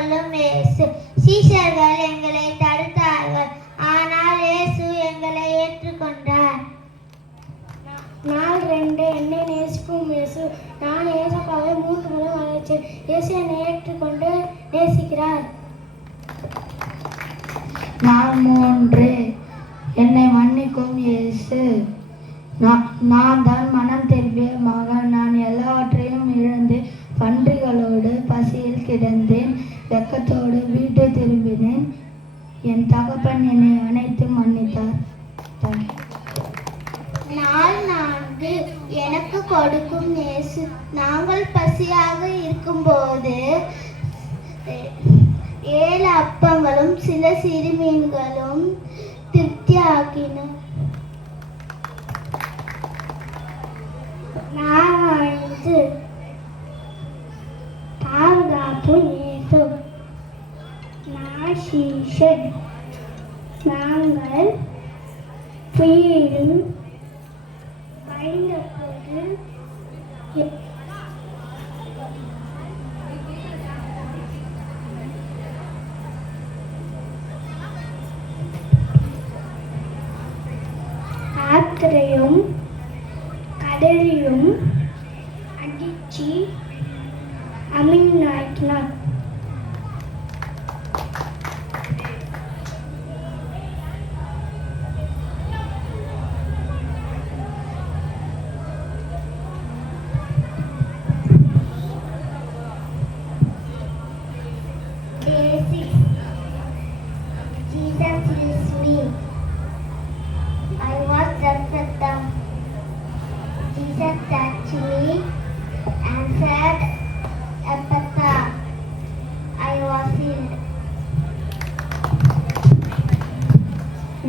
கொள்ளும் இயேசு. சீஷர்கள் எங்களை தடுத்தார்கள், ஆனால் இயேசு எங்களை ஏற்றுக்கொண்டார். நாள் 2 என்னை நேசிக்கும் இயேசு. நான் ஏசப்பாவை 3 முறை அழைச்சேன். இயேசு என்னை ஏற்றுக்கொண்டு நேசிக்கிறார். நாள் 3 என்னை மன்னிக்கும் இயேசு. நான் தான் மனம் திரும்பிய மகன். நான் எல்லாவற்றையும் இழந்து பன்றிகளோடு பசியில் கிடந்தேன். வெக்கத்தோடு வீட்டை திரும்பினேன். என் தகப்பன் என்னை அனைத்து மன்னித்தார். நாள் 4 எனக்கு கொடுக்கும் இயேசு. நாங்கள் பசியாக இருக்கும்போது 7 அப்பங்களும் சில சிறுமீன்களும் திருப்தியாக்கின. நாள் 5 பாதுகாப்பு இயேசு. நாள் 6 நாங்கள் புயலில் பயந்தபோது காற்றையும் கடலையும் அடிச்சு அமிழ்நாட்டினார்.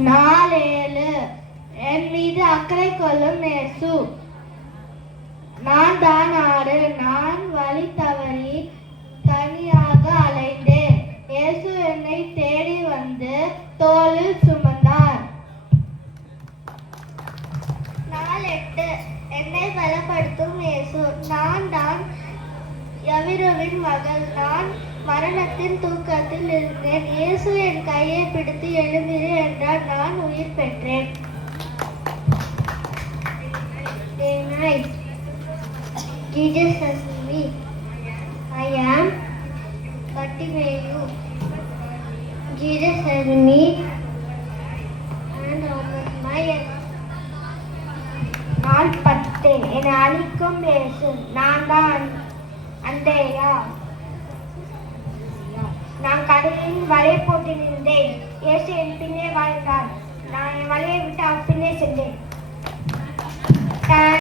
நாள் 7 என் மீது அக்கறை கொள்ளும் இயேசு. நான் தான் ஆடு. நான் வழி தவறி தனியாக அலைந்தேன். இயேசு என்னை தேடி வந்து தோளில் சுமந்தார். நாள் 8 என்னை பலப்படுத்தும் இயேசு. நான் தான் யவிருவின் மகள். நான் மரணத்தின் தூக்கத்தில் இருந்தேன். இயேசு என் கையை பிடித்து எழுந்திரு என்றார். நான் உயிர் பெற்றேன். Jesus says to me, I am Bartimaeus. Jesus said to me, and my நாள் 10 என்னை அழிக்கும் இயேசு. நான் தான் அந்தேயா. நான் கடலில் வலை போட்டு நின்றேன். இயேசு என் பின்னே வாழ்ந்தார். நான் என் வலையை விட்டு